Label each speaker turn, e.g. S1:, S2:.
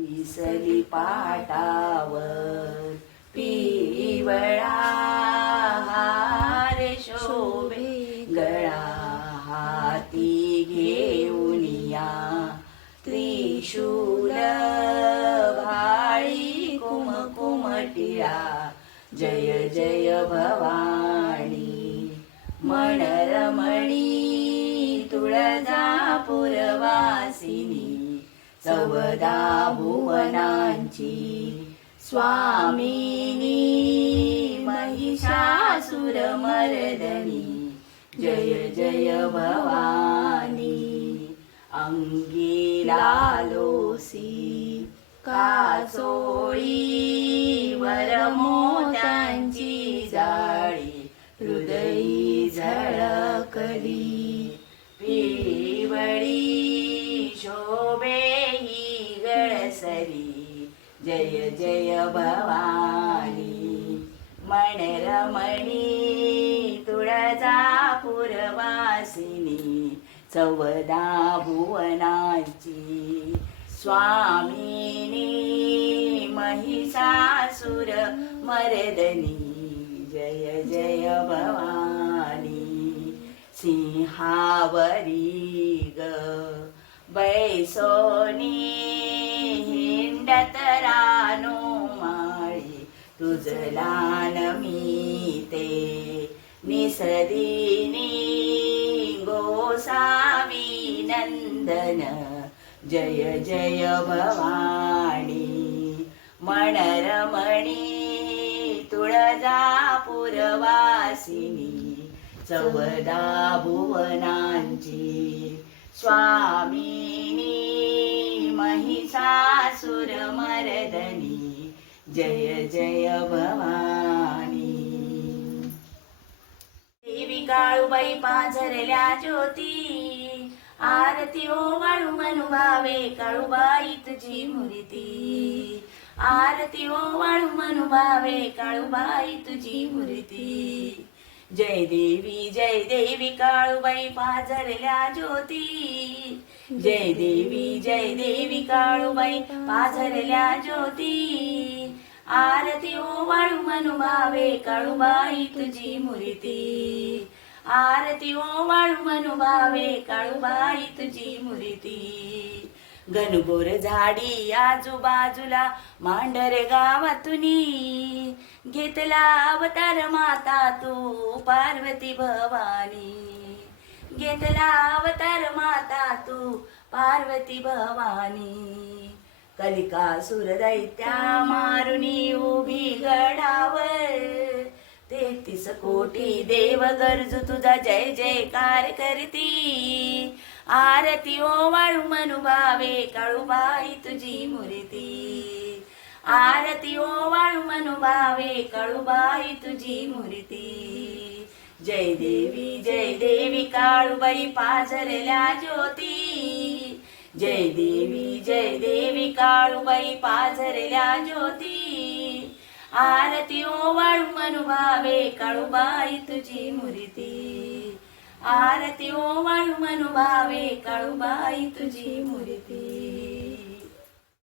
S1: दिसली पाटावर पिवळा हार शोभे गळा हाती घेऊन या. त्रिशूल भाळी कुमकुमटिया. जय जय भवा सवदा भुवनांची स्वामिनी महिषासुरमर्दनी जय जय भवानी अंगी लालोसी काचोळी वरमोत्यांची जय जय भवानी. मनरमणी तुळजापुरवासिनी चवदा भुवनाची. स्वामिनी महिषासुर मरदनी जय जय भवानी. सिंहावरी ग बैसोनी रानो माळी तुझलान मी ते निसदिनी गोसावी नंदन जय जय भवानी. मनरमणी तुळजापुरवासिनी चवदा भुवनांची स्वामिनी. महिषासुर मरदनी। जय जय भवानी। देवी काळूबाई पाझरल्या ज्योती। आरती ओवाळू मनुभावे मनू काळूबाई तुझी मूर्ती। आरती ओवाळू मनुभावे मनू काळूबाई तुझी मूर्ती। जय देवी जय देवी काळूबाई पाझरल्या ज्योती। जय देवी जय देवी काळूबाई पाझरल्या ज्योती. आरती ओ वाळू भावे काळूबाई तुझी मुरिती. आरती ओ वाळू भावे काळूबाई तुझी मुरिती. गणगोर झाडी आजूबाजूला मांडर गावातून घेतला अवतार माता तू पार्वती भवानी. घेतला अवतार माता तू पार्वती भवानी. कलिकासुर दैत्या मारुनी उभी गडावर. तेहतीस कोटी देव गरजू तुझा जय जयकार करती. आरती ओ वाळू मनू भावे काळूबाई तुझी मुरती. आरती ओ वाळू मनु भावे काळूबाई तुझी मुरती. जय देवी जय देवी काळूबाई पाझरल्या ज्योती. जय देवी जय देवी काळूबाई पाझरल्या ज्योती. आरती ओ मनुभावे मनू काळूबाई तुझी मूर्ती. आरती ओ मनुभावे मनू काळूबाई तुझी मूर्ती.